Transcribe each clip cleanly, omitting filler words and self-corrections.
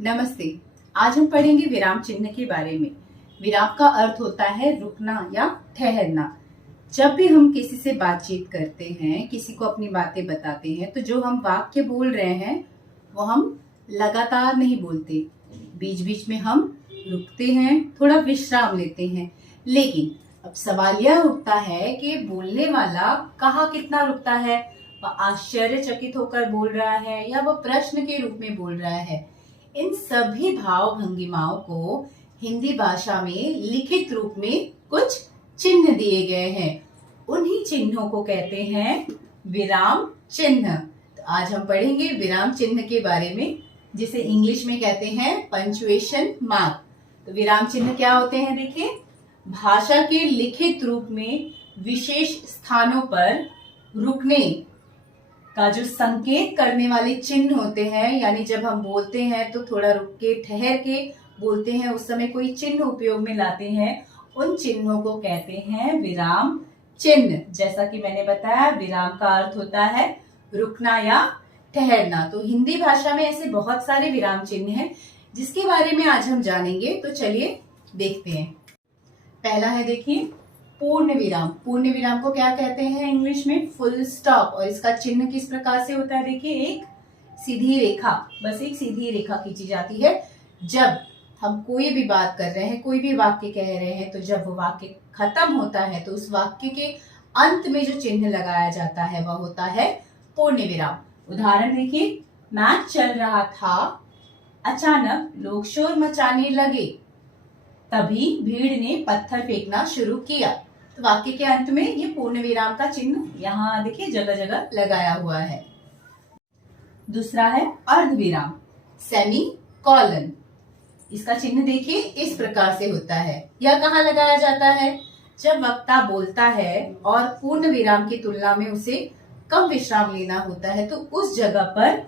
नमस्ते। आज हम पढ़ेंगे विराम चिन्ह के बारे में। विराम का अर्थ होता है रुकना या ठहरना। जब भी हम किसी से बातचीत करते हैं, किसी को अपनी बातें बताते हैं, तो जो हम वाक्य बोल रहे हैं वो हम लगातार नहीं बोलते। बीच बीच में हम रुकते हैं, थोड़ा विश्राम लेते हैं। लेकिन अब सवाल यह उठता है कि बोलने वाला कहाँ कितना रुकता है। वह आश्चर्यचकित होकर बोल रहा है या वह प्रश्न के रूप में बोल रहा है। इन सभी भाव भंगिमाओं को हिंदी भाषा में लिखित रूप में कुछ चिन्ह दिए गए हैं। उन्हीं चिन्हों को कहते हैं विराम चिन्ह। तो आज हम पढ़ेंगे विराम चिन्ह के बारे में, जिसे इंग्लिश में कहते हैं पंक्चुएशन मार्क। तो विराम चिन्ह क्या होते हैं? देखिए, भाषा के लिखित रूप में विशेष स्थानों पर रुकने का जो संकेत करने वाले चिन्ह होते हैं, यानी जब हम बोलते हैं तो थोड़ा रुक के ठहर के बोलते हैं, उस समय कोई चिन्ह उपयोग में लाते हैं, उन चिन्हों को कहते हैं विराम चिन्ह। जैसा कि मैंने बताया, विराम का अर्थ होता है रुकना या ठहरना। तो हिंदी भाषा में ऐसे बहुत सारे विराम चिन्ह हैं जिसके बारे में आज हम जानेंगे। तो चलिए देखते हैं। पहला है, देखिए, पूर्ण विराम। पूर्ण विराम को क्या कहते हैं इंग्लिश में? Full stop. और इसका चिन्ह किस प्रकार से होता है? देखिए, एक सीधी रेखा, बस एक सीधी रेखा खींची जाती है। जब हम कोई भी बात कर रहे हैं, कोई भी वाक्य कह रहे हैं, तो जब वो वाक्य खत्म होता है तो उस वाक्य के अंत में जो चिन्ह लगाया जाता है वह होता है पूर्ण विराम। उदाहरण देखिए, मैच चल रहा था, अचानक लोग शोर मचाने लगे, तभी भीड़ ने पत्थर फेंकना शुरू किया। तो वाक्य के अंत में ये पूर्ण विराम का चिन्ह यहाँ देखिए जगह जगह लगाया हुआ है। दूसरा है अर्ध विराम, सेमी कॉलन। इसका चिन्ह देखिए इस प्रकार से होता है। यह कहाँ लगाया जाता है? जब वक्ता बोलता है और पूर्ण विराम की तुलना में उसे कम विश्राम लेना होता है, तो उस जगह पर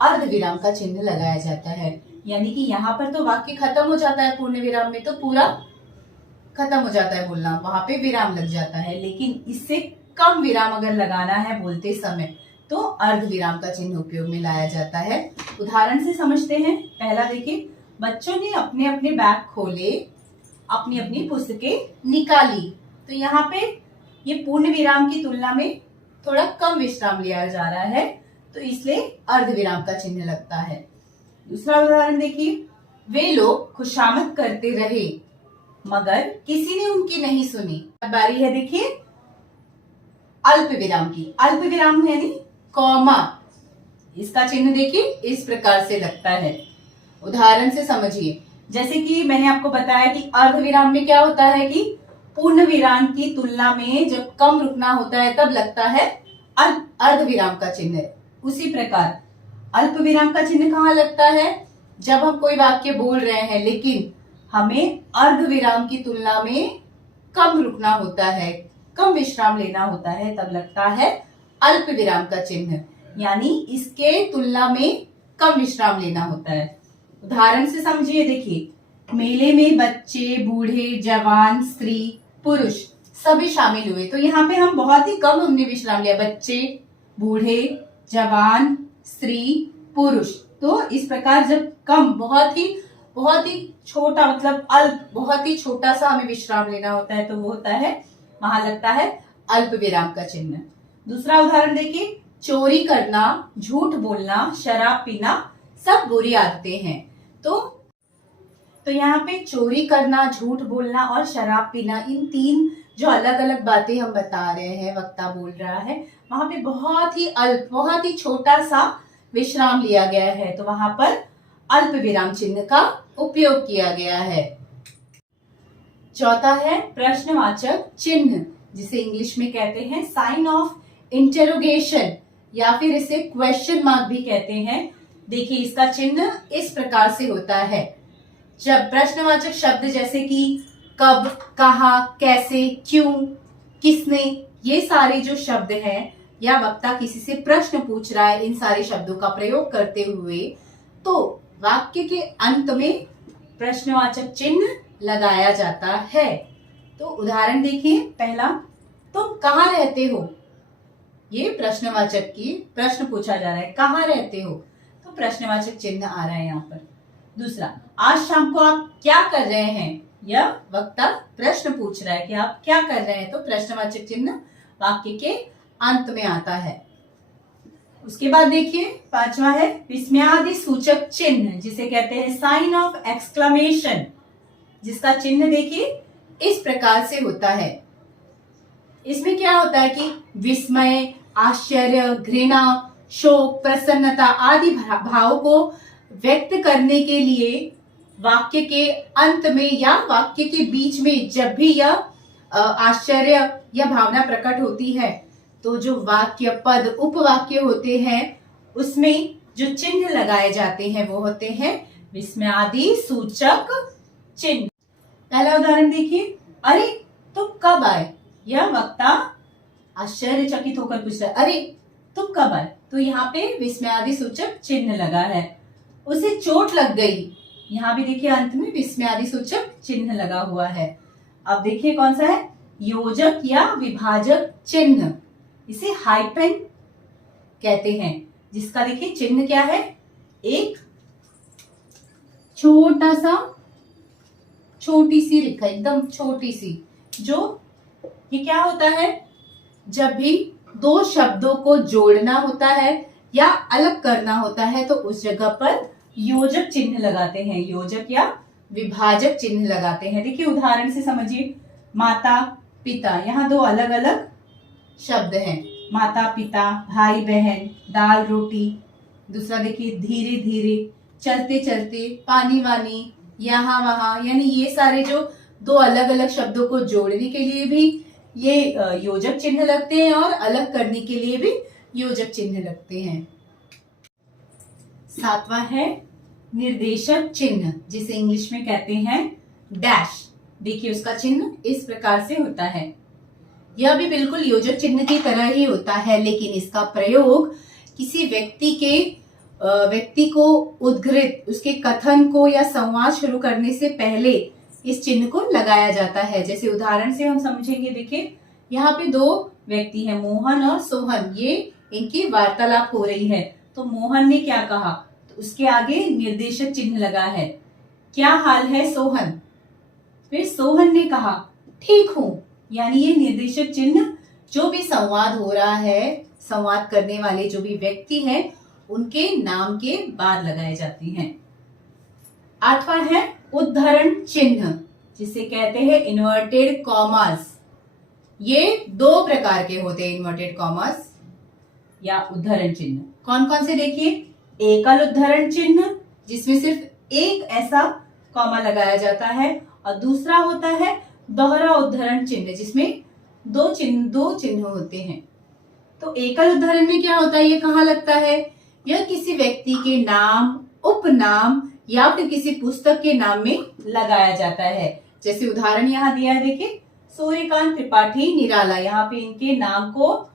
अर्ध विराम का चिन्ह लगाया जाता है। यानी कि यहाँ पर तो वाक्य खत्म हो जाता है, पूर्ण विराम में तो पूरा खत्म हो जाता है बोलना, वहां पे विराम लग जाता है। लेकिन इससे कम विराम अगर लगाना है बोलते समय, तो अर्ध विराम का चिन्ह उपयोग में लाया जाता है। उदाहरण से समझते हैं। पहला देखिए, बच्चों ने अपने अपने बैग खोले, अपनी अपनी पुस्तकें निकाली। तो यहाँ पे ये पूर्ण विराम की तुलना में थोड़ा कम विश्राम लिया जा रहा है, तो इसलिए अर्ध विराम का चिन्ह लगता है। दूसरा उदाहरण देखिए, वे लोग खुशामद करते रहे मगर किसी ने उनकी नहीं सुनी। अब बारी है देखिए अल्प विराम की। अल्प विराम यानी कॉमा। इसका चिन्ह देखिए इस प्रकार से लगता है। उदाहरण से समझिए। जैसे कि मैंने आपको बताया कि अर्ध विराम में क्या होता है कि पूर्ण विराम की तुलना में जब कम रुकना होता है तब लगता है अर्ध विराम का चिन्ह। उसी प्रकार अल्प विराम का चिन्ह कहाँ लगता है? जब हम कोई वाक्य बोल रहे हैं लेकिन हमें अर्ध विराम की तुलना में कम रुकना होता है, कम विश्राम लेना होता है, तब लगता है अल्प विराम का चिन्ह। यानी इसके तुलना में कम विश्राम लेना होता है। उदाहरण से समझिए। देखिए, मेले में बच्चे, बूढ़े, जवान, स्त्री, पुरुष सभी शामिल हुए। तो यहाँ पे हम बहुत ही कम हमने विश्राम लिया। बच्चे, बूढ़े, जवान, स्त्री, पुरुष। तो इस प्रकार जब कम, बहुत ही छोटा, मतलब अल्प, बहुत ही छोटा सा हमें विश्राम लेना होता है, तो वो होता है, वहां लगता है अल्प विराम का चिन्ह। दूसरा उदाहरण देखिए, चोरी करना, झूठ बोलना, शराब पीना सब बुरी आदतें हैं। तो यहाँ पे चोरी करना, झूठ बोलना और शराब पीना, इन तीन जो अलग अलग बातें हम बता रहे हैं, वक्ता बोल रहा है, वहां पे बहुत ही अल्प, बहुत ही छोटा सा विश्राम लिया गया है, तो वहां पर अल्प विराम चिन्ह का उपयोग किया गया है। चौथा है प्रश्नवाचक चिन्ह, जिसे इंग्लिश में कहते हैं साइन ऑफ इंटरोगेशन, या फिर इसे क्वेश्चन मार्क भी कहते हैं। देखिए, इसका चिन्ह इस प्रकार से होता है। जब प्रश्नवाचक शब्द जैसे कि कब, कहाँ, कैसे, क्यों, किसने, ये सारे जो शब्द हैं, या वक्ता किसी से प्रश्न पूछ रहा है, इन सारे शब्दों का प्रयोग करते हुए तो वाक्य के अंत में प्रश्नवाचक चिन्ह लगाया जाता है। तो उदाहरण देखिए। पहला, तुम कहाँ रहते हो? ये प्रश्नवाचक की प्रश्न पूछा जा रहा है, कहाँ रहते हो? तो प्रश्नवाचक चिन्ह आ रहा है यहाँ पर। दूसरा, आज शाम को आप क्या कर रहे हैं? यह वक्ता प्रश्न पूछ रहा है कि आप क्या कर रहे हैं, तो प्रश्नवाचक चिन्ह वाक्य के अंत में आता है। उसके बाद देखिए पांचवा है विस्मयादि सूचक चिन्ह, जिसे कहते हैं साइन ऑफ एक्सक्लेमेशन, जिसका चिन्ह देखिए इस प्रकार से होता है। इसमें क्या होता है कि विस्मय, आश्चर्य, घृणा, शोक, प्रसन्नता आदि भावों को व्यक्त करने के लिए वाक्य के अंत में या वाक्य के बीच में जब भी यह आश्चर्य या भावना प्रकट होती है, तो जो वाक्य पद उपवाक्य होते हैं उसमें जो चिन्ह लगाए जाते हैं वो होते हैं विस्मयादि सूचक चिन्ह। पहला उदाहरण देखिए, अरे तुम कब आए? यह वक्ता आश्चर्यचकित होकर पूछ रहा है, अरे तुम कब आए? तो यहाँ पे विस्मयादि सूचक चिन्ह लगा है। उसे चोट लग गई, यहाँ भी देखिए अंत में विस्मयादि सूचक चिन्ह लगा हुआ है। अब देखिए कौन सा है, योजक या विभाजक चिन्ह, इसे हाइपेन कहते हैं, जिसका देखिए चिन्ह क्या है, एक छोटा सा छोटी सी रेखा, एकदम छोटी सी, जो ये क्या होता है, जब भी दो शब्दों को जोड़ना होता है या अलग करना होता है तो उस जगह पर योजक चिन्ह लगाते हैं, योजक या विभाजक चिन्ह लगाते हैं। देखिए उदाहरण से समझिए, माता पिता, यहाँ दो अलग अलग शब्द हैं, माता पिता, भाई बहन, दाल रोटी। दूसरा देखिए धीरे धीरे, चलते चलते, पानी वानी, यहाँ वहां, यानी ये सारे जो दो अलग अलग शब्दों को जोड़ने के लिए भी ये योजक चिन्ह लगते हैं और अलग करने के लिए भी योजक चिन्ह लगते हैं। सातवां है निर्देशक चिन्ह, जिसे इंग्लिश में कहते हैं डैश। देखिए उसका चिन्ह इस प्रकार से होता है। यह भी बिल्कुल योजक चिन्ह की तरह ही होता है, लेकिन इसका प्रयोग किसी व्यक्ति को उद्धृत, उसके कथन को या संवाद शुरू करने से पहले इस चिन्ह को लगाया जाता है। जैसे उदाहरण से हम समझेंगे, देखिए यहाँ पे दो व्यक्ति हैं, मोहन और सोहन, ये इनकी वार्तालाप हो रही है। तो मोहन ने क्या कहा, तो उसके आगे निर्देशक चिन्ह लगा है, क्या हाल है सोहन? फिर सोहन ने कहा ठीक हूं, यानी ये निर्देशक चिन्ह जो भी संवाद हो रहा है, संवाद करने वाले जो भी व्यक्ति हैं उनके नाम के बाद लगाए जाते हैं। आठवां है उद्धरण चिन्ह, जिसे कहते हैं इन्वर्टेड कॉमास। ये दो प्रकार के होते हैं इन्वर्टेड कॉमास या उद्धरण चिन्ह। कौन कौन से देखिए, एकल उद्धरण चिन्ह, जिसमें सिर्फ एक ऐसा कॉमा लगाया जाता है, और दूसरा होता है दोहरा उद्धरण चिन्ह, जिसमें दो चिन्ह होते हैं। तो एकल उद्धरण में क्या होता है, ये कहाँ लगता है, यह किसी व्यक्ति के नाम, उपनाम या फिर किसी पुस्तक के नाम में लगाया जाता है। जैसे उदाहरण यहाँ दिया है, देखिए सूर्यकांत त्रिपाठी निराला, यहाँ पे इनके नाम को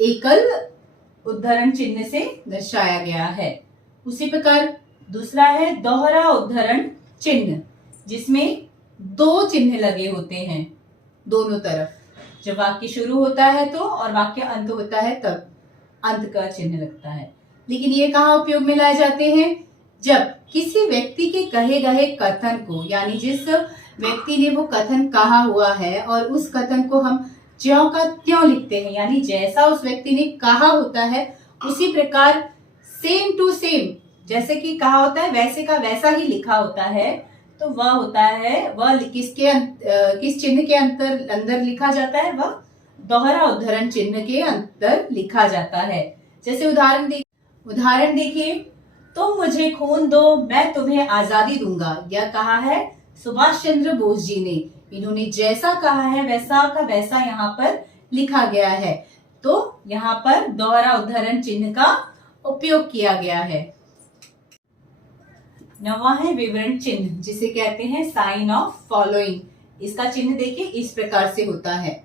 एकल उद्धरण चिन्ह से दर्शाया गया है। उसी प्रकार दूसरा है दोहरा उद्धरण चिन्ह, जिसमें दो चिन्ह लगे होते हैं दोनों तरफ, जब वाक्य शुरू होता है तो और वाक्य अंत होता है तब अंत का चिन्ह लगता है। लेकिन ये कहाँ उपयोग में लाए जाते हैं, जब किसी व्यक्ति के कहे गए कथन को, यानी जिस व्यक्ति ने वो कथन कहा हुआ है और उस कथन को हम ज्यों का त्यों लिखते हैं, यानी जैसा उस व्यक्ति ने कहा होता है उसी प्रकार सेम टू सेम, जैसे कि कहा होता है वैसे का वैसा ही लिखा होता है, तो वह होता है, वह किस चिन्ह के अंदर लिखा जाता है, वह दोहरा उद्धरण चिन्ह के अंदर लिखा जाता है। जैसे उदाहरण देखिए, तुम मुझे खून दो मैं तुम्हें आजादी दूंगा, यह कहा है सुभाष चंद्र बोस जी ने। इन्होंने जैसा कहा है वैसा का वैसा यहाँ पर लिखा गया है, तो यहाँ पर दोहरा उद्धरण चिन्ह का उपयोग किया गया है। नौवां है विवरण चिन्ह, जिसे कहते हैं साइन ऑफ फॉलोइंग। इसका चिन्ह देखिए इस प्रकार से होता है।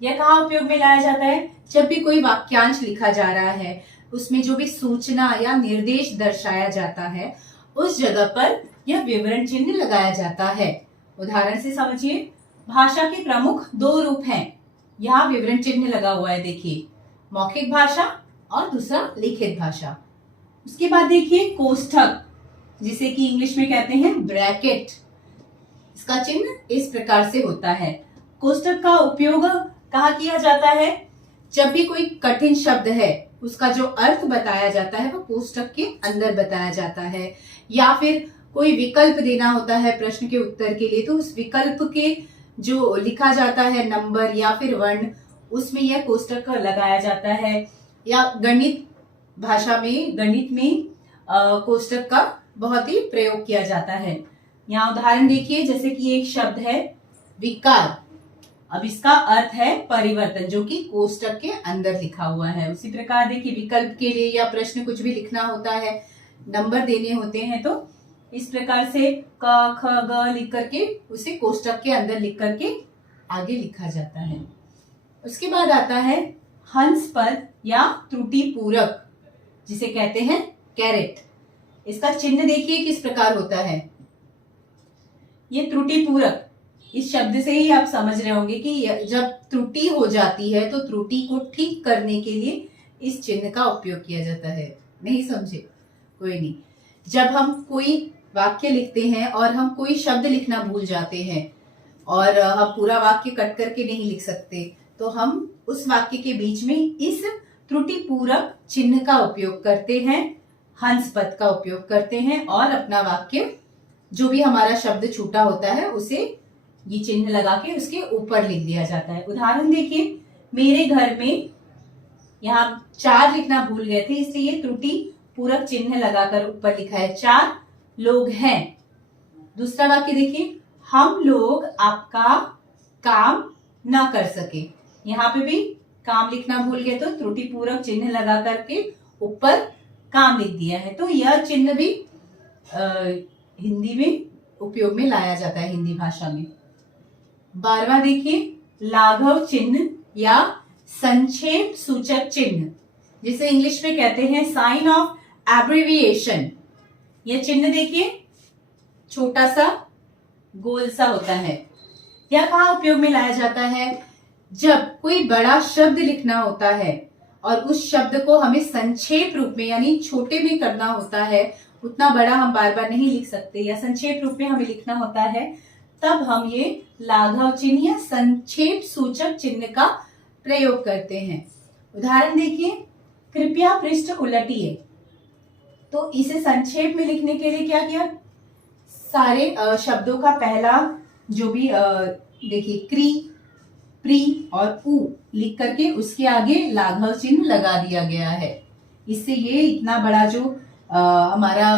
यह कहाँ उपयोग में लाया जाता है, जब भी कोई वाक्यांश लिखा जा रहा है, उसमें जो भी सूचना या निर्देश दर्शाया जाता है, उस जगह पर यह विवरण चिन्ह लगाया जाता है। उदाहरण से समझिए, भाषा के प्रमुख दो रूप हैं, यहाँ विवरण चिन्ह लगा हुआ है, देखिए मौखिक भाषा और दूसरा लिखित भाषा। उसके बाद देखिए कोष्ठक, जिसे कि इंग्लिश में कहते हैं ब्रैकेट। इसका चिन्ह इस प्रकार से होता है। कोष्टक का उपयोग कहाँ किया जाता है? जब भी कोई कठिन शब्द है उसका जो अर्थ बताया जाता है वो कोष्टक के अंदर बताया जाता है, या फिर कोई विकल्प देना होता है प्रश्न के उत्तर के लिए, तो उस विकल्प के जो लिखा जाता है नंबर या फिर वर्ण, उसमें यह कोष्टक लगाया जाता है। या गणित भाषा में, गणित में कोष्टक का बहुत ही प्रयोग किया जाता है। यहाँ उदाहरण देखिए, जैसे कि एक शब्द है विकार, अब इसका अर्थ है परिवर्तन, जो कि कोष्टक के अंदर लिखा हुआ है। उसी प्रकार देखिए विकल्प के लिए या प्रश्न कुछ भी लिखना होता है, नंबर देने होते हैं, तो इस प्रकार से क ख ग लिख करके उसे कोष्टक के अंदर लिख करके आगे लिखा जाता है। उसके बाद आता है हंस पद या त्रुटि पूरक, जिसे कहते हैं कैरेट। इसका चिन्ह देखिए किस प्रकार होता है। ये त्रुटि पूरक, इस शब्द से ही आप समझ रहे होंगे कि जब त्रुटि हो जाती है तो त्रुटि को ठीक करने के लिए इस चिन्ह का उपयोग किया जाता है। नहीं समझे? कोई नहीं। जब हम कोई वाक्य लिखते हैं और हम कोई शब्द लिखना भूल जाते हैं और हम पूरा वाक्य कट करके नहीं लिख सकते, तो हम उस वाक्य के बीच में इस त्रुटि पूरक चिन्ह का उपयोग करते हैं, हंस पद का उपयोग करते हैं और अपना वाक्य, जो भी हमारा शब्द छूटा होता है, उसे ये चिन्ह लगा के उसके ऊपर लिख दिया जाता है। उदाहरण देखिए, मेरे घर में, यहाँ 4 लिखना भूल गए थे इसलिए ये त्रुटि पूरक चिन्ह लगाकर ऊपर लिखा है, 4 लोग हैं। दूसरा वाक्य देखिए, हम लोग आपका काम न कर सके, यहाँ पे भी काम लिखना भूल गए तो त्रुटि पूरक चिन्ह लगा करके ऊपर काम लिख दिया है। तो यह चिन्ह भी हिंदी में उपयोग में लाया जाता है, हिंदी भाषा में। 12वां देखिए, लाघव चिन्ह या संक्षेप सूचक चिन्ह, जिसे इंग्लिश में कहते हैं साइन ऑफ एब्रिविएशन। यह चिन्ह देखिए छोटा सा गोल सा होता है। यह कहाँ उपयोग में लाया जाता है? जब कोई बड़ा शब्द लिखना होता है और उस शब्द को हमें संक्षेप रूप में यानी छोटे में करना होता है, उतना बड़ा हम बार बार नहीं लिख सकते, या संक्षेप रूप में हमें लिखना होता है, तब हम ये लाघव चिन्ह या संक्षेप सूचक चिन्ह का प्रयोग करते हैं। उदाहरण देखिए, कृपया पृष्ठ उलटिए। तो इसे संक्षेप में लिखने के लिए क्या किया? सारे शब्दों का पहला जो भी देखिए क्री, प्री और उ लिख करके उसके आगे लाघव चिन्ह लगा दिया गया है। इससे ये इतना बड़ा जो हमारा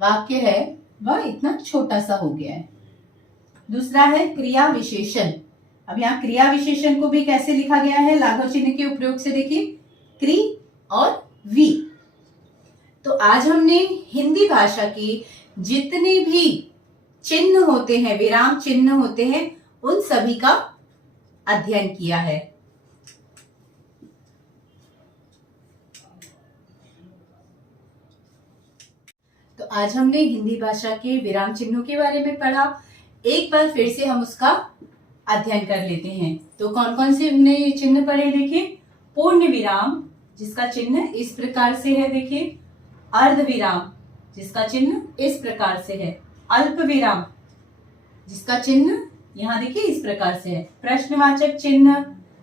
वाक्य है वह इतना छोटा सा हो गया है। दूसरा है क्रिया विशेषण। अब यहाँ क्रिया विशेषण को भी कैसे लिखा गया है? लाघव चिन्ह के उपयोग से देखिए, क्री और वी। तो आज हमने हिंदी भाषा की जितने भी चिन्ह होते हैं, विराम चिन्ह होते हैं, उन सभी का अध्ययन किया है। तो आज हमने हिंदी भाषा के विराम चिन्हों के बारे में पढ़ा। एक बार फिर से हम उसका अध्ययन कर लेते हैं। तो कौन कौन से हमने चिन्ह पढ़े? देखिए, पूर्ण विराम जिसका चिन्ह इस प्रकार से है, देखिए, अर्ध विराम जिसका चिन्ह इस प्रकार से है, अल्प विराम जिसका चिन्ह यहाँ देखिए इस प्रकार से है, प्रश्नवाचक चिन्ह,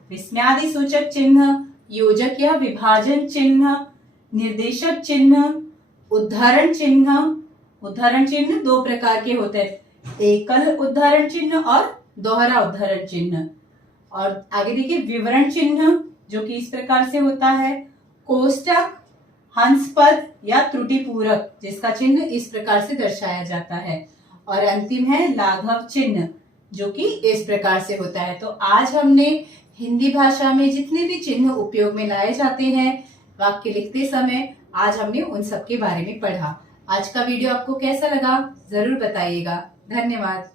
विस्मयादि सूचक चिन्ह, योजक या विभाजन चिन्ह, निर्देशक चिन्ह, उद्धरण चिन्ह। उद्धरण चिन्ह 2 प्रकार के होते हैं, एकल उद्धरण चिन्ह और दोहरा उद्धरण चिन्ह। और आगे देखिए विवरण चिन्ह जो कि इस प्रकार से होता है, कोष्टक, हंस पद या त्रुटि पूरक जिसका चिन्ह इस प्रकार से दर्शाया जाता है, और अंतिम है लाघव चिन्ह जो कि इस प्रकार से होता है। तो आज हमने हिंदी भाषा में जितने भी चिन्ह उपयोग में लाए जाते हैं वाक्य लिखते समय, आज हमने उन सब के बारे में पढ़ा। आज का वीडियो आपको कैसा लगा जरूर बताइएगा। धन्यवाद।